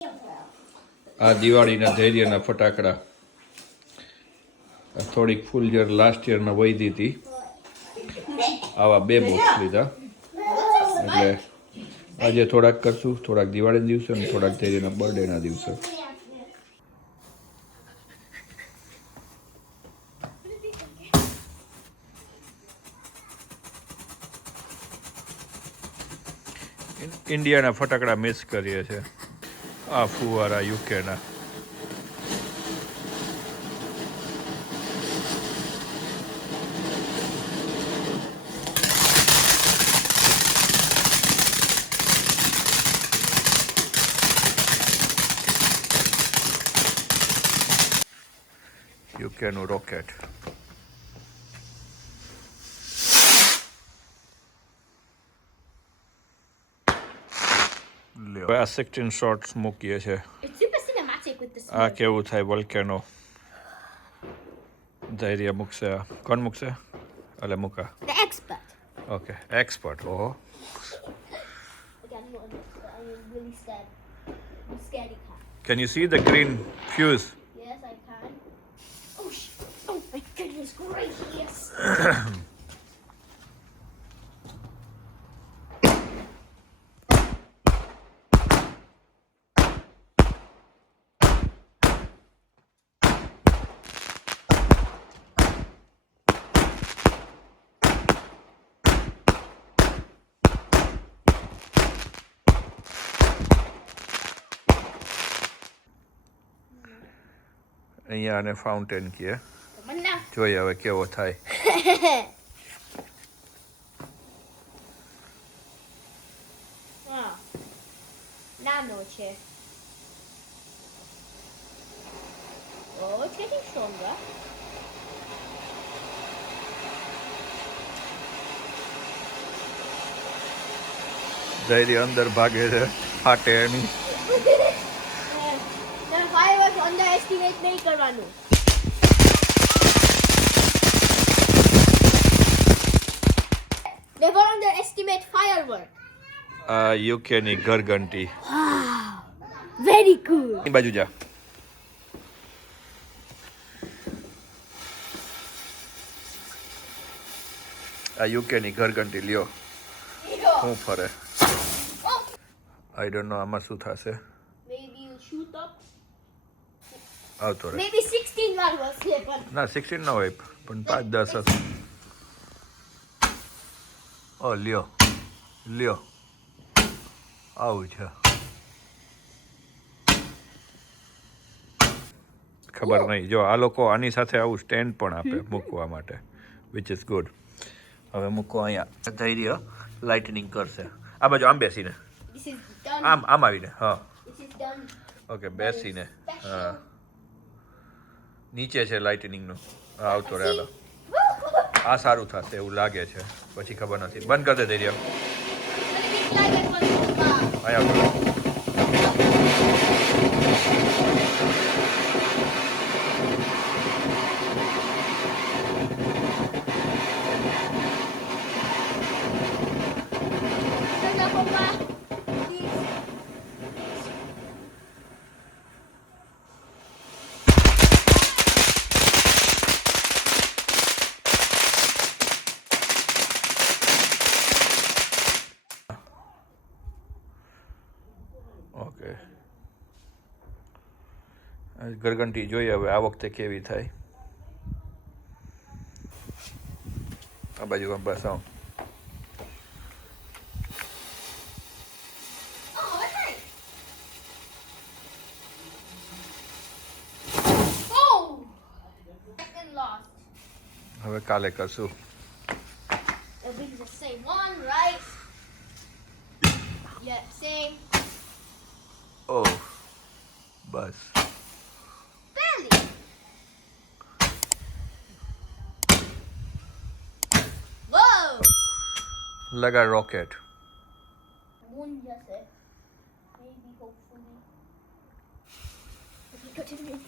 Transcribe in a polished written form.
આ દિવાળીના ધૈર્યના ફટાકડા થોડીક ફૂલ યર લાસ્ટ યરના વહી હતી આવા 2 બોક્સ લીધા એટલે આજે થોડાક કરશું, થોડાક દિવાળીના દિવસે અને થોડાક ધૈર્યના બર્થડેના દિવસે. ઇન્ડિયાના ફટાકડા મિસ કરીએ છીએ. આ ફુવારા યુકેના. યુકેનું રોકેટ. આ 16 શોટ્સ મૂકીએ છે. આ કેવું થાય વોલ્કેનો. ધૈર્ય મૂકશે. કોણ મૂકશે? અલે મૂકા. Okay expert. ઓહો. Can you see the green fuse? Yes, I can. Oh my goodness gracious. અહીંયા આને ફાઉન્ટેન કહે. જોઈએ હવે કેવો થાય. નાનો છે. Oh, it's getting stronger. ધૈર્ય અંદર ભાગે છે, ફાટે એની. fireworks underestimate નહીં કરવાનું. Never underestimate firework. આ યુકેની ઘરઘંટી. Very cool. એ બાજુ જા. આ યુકેની ઘરઘંટી લ્યો. શું ફરે? આઈ ડોન્ટ નો આમાં શું થશે. Maybe you shoot up. આવતો રહે. Maybe 16 વાર વસે પણ. ના 16 ન હોય પણ 5-10 હશે. ઓ લ્યો લ્યો આવું છે. ખબર નહીં. જો આ લોકો આની સાથે આવું સ્ટેન્ડ પણ આપે મૂકવા માટે, વિચ ઇઝ ગુડ. હવે મૂકો અહીંયા. ધૈર્ય લાઇટનિંગ કરશે. આ બાજુ આમ બેસીને. આમ આવીને. હા ઓકે બેસીને. હા નીચે છે લાઇટનિંગનું. હા આવતો રહેલો. આ સારું થશે એવું લાગે છે, પછી ખબર નથી. બંધ કરી દે ધૈર્ય. અહીંયા ઓકે ઘરઘંટી જોઈએ હવે આ વખતે કેવી થાય. આ બાજુ બસ આવ. હવે કાલે કરશું. Same one, right? Yeah, same. Oh, બસ. Barely. Whoa. લગા rocket. One just maybe hopefully. Okay, continue.